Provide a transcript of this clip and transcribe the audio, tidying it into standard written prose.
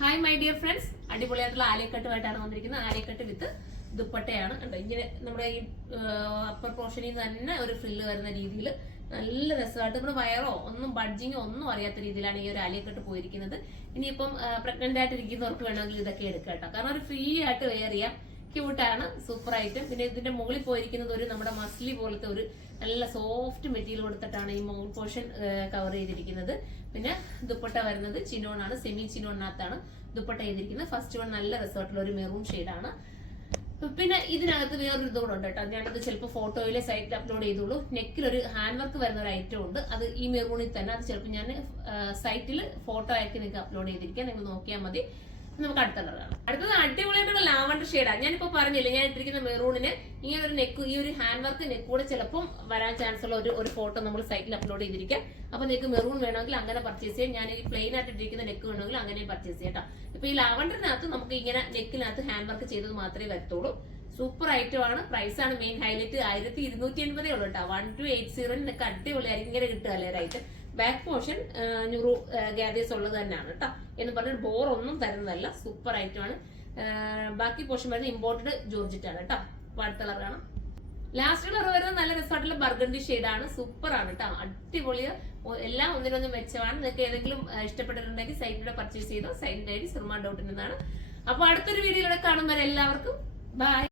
Hi my dear friends, അടിപൊളിയായിട്ടുള്ള ആലിയക്കട്ടുമായിട്ടാണ് വന്നിരിക്കുന്നത്. ആലിയക്കട്ട് വിത്ത് ദുപ്പട്ടയാണ് കേട്ടോ. ഇങ്ങനെ നമ്മുടെ ഈ അപ്പർ പോർഷനിൽ തന്നെ ഒരു ഫ്രില്ല് വരുന്ന രീതിയിൽ നല്ല രസമായിട്ട് നമ്മുടെ വയറോ ഒന്നും ബഡ്ജിങ്ങോ ഒന്നും അറിയാത്ത രീതിയിലാണ് ഈ ഒരു ആലിയക്കട്ട് പോയിരിക്കുന്നത്. ഇനിയിപ്പം പ്രഗ്നന്റ് ആയിട്ട് ഇരിക്കുന്നവർക്ക് വേണമെങ്കിൽ ഇതൊക്കെ എടുക്കാം കേട്ടോ. കാരണം ഒരു ഫ്രീ ആയിട്ട് വെയർ ചെയ്യാം, ക്യൂട്ടാണ്, സൂപ്പർ ഐറ്റം. പിന്നെ ഇതിന്റെ മുകളിൽ പോയിരിക്കുന്നത് ഒരു നമ്മുടെ മസ്ലി പോലത്തെ ഒരു നല്ല സോഫ്റ്റ് മെറ്റീരിയൽ കൊടുത്തിട്ടാണ് ഈ മുകൾ പോർഷൻ കവർ ചെയ്തിരിക്കുന്നത്. പിന്നെ ദുപ്പട്ട വരുന്നത് ചിനോൺ ആണ്, സെമി ചിനോണിനകത്താണ് ദുപ്പട്ട ചെയ്തിരിക്കുന്നത്. ഫസ്റ്റ് വൺ നല്ല റിസോർട്ടിൽ ഒരു മെറൂൺ ഷെയ്ഡാണ്. പിന്നെ ഇതിനകത്ത് വേറൊരു ഇത് കൂടെ ഉണ്ട് കേട്ടോ. ഞാനത് ചിലപ്പോൾ ഫോട്ടോയിലെ സൈറ്റിൽ അപ്ലോഡ് ചെയ്തോളൂ. നെക്കിൽ ഒരു ഹാൻഡ് വർക്ക് വരുന്ന ഒരു ഐറ്റം ഉണ്ട്, അത് ഈ മെറൂണിൽ തന്നെ. അത് ചിലപ്പോൾ ഞാൻ സൈറ്റിൽ ഫോട്ടോ ആക്കി നിങ്ങൾക്ക് അപ്ലോഡ് ചെയ്തിരിക്കാം, നിങ്ങൾ നോക്കിയാൽ മതി. നമുക്ക് അടുത്ത കളറാണ്. അടുത്തത് അടിപൊളിയായിട്ടുള്ള ലാവണ്ടർ ഷെയ്ഡാണ്. ഞാനിപ്പോ പറഞ്ഞില്ലേ, ഞാൻ ഇട്ടിരിക്കുന്ന മെറൂണിന് ഈ ഒരു നെക്ക്, ഈ ഒരു ഹാൻഡ് വർക്ക് നെക്കൂടെ ചിലപ്പം വരാൻ ചാൻസ് ഉള്ള ഒരു ഫോട്ടോ നമ്മൾ സൈറ്റിൽ അപ്ലോഡ് ചെയ്തിരിക്കാം. അപ്പൊ നിങ്ങൾക്ക് മെറൂൺ വേണമെങ്കിൽ അങ്ങനെ പർച്ചേസ് ചെയ്യാം. ഞാൻ ഈ പ്ലെയിൻ ആയിട്ട് ഇട്ടിരിക്കുന്ന നെക്ക് വേണമെങ്കിൽ അങ്ങനെ പർച്ചേസ് ചെയ്യാം കേട്ടോ. ഇപ്പൊ ഈ ലാവണ്ടറിനകത്ത് നമുക്ക് ഇങ്ങനെ നെക്കിനകത്ത് ഹാൻഡ് വർക്ക് ചെയ്തത് മാത്രമേ വരത്തുള്ളൂ. സൂപ്പർ ഐറ്റം ആണ്. പ്രൈസ് ആണ് മെയിൻ ഹൈലൈറ്റ്. 1280 ഉള്ളൂ കേട്ടോ. 1280 നിനക്ക് അടിപൊളിയായിരിക്കും. ഇങ്ങനെ കിട്ടുകയല്ലേ റൈറ്റ്. ബാക്ക് പോർഷൻ ന്യൂറോ ഗാദേഴ്സ് ഉള്ളത് തന്നെയാണ് കേട്ടോ. എന്ന് പറഞ്ഞിട്ട് ബോർ ഒന്നും തരുന്നതല്ല. സൂപ്പർ ഐറ്റം ആണ്. ബാക്കി പോർഷൻ വരുന്നത് ഇമ്പോർട്ടഡ് ജോർജറ്റ് ആണ് കേട്ടോ. വൈറ്റ് കളർ കാണാം. ലാസ്റ്റ് കളർ വരുന്നത് നല്ല രസമായിട്ടുള്ള ബർഗണ്ടി ഷെയ്ഡാണ്. സൂപ്പർ ആണ് കേട്ടോ. അടിപൊളി. എല്ലാം ഒന്നിനൊന്നും മെച്ചമാണ്. നിങ്ങൾക്ക് ഏതെങ്കിലും ഇഷ്ടപ്പെട്ടിട്ടുണ്ടെങ്കിൽ സൈറ്റിലൂടെ പർച്ചേസ് ചെയ്തോ. സൈറ്റിന്റെ ഐഡി surma.in എന്നാണ്. അപ്പൊ അടുത്തൊരു വീഡിയോയിലൂടെ കാണുമ്പോൾ എല്ലാവർക്കും ബൈ.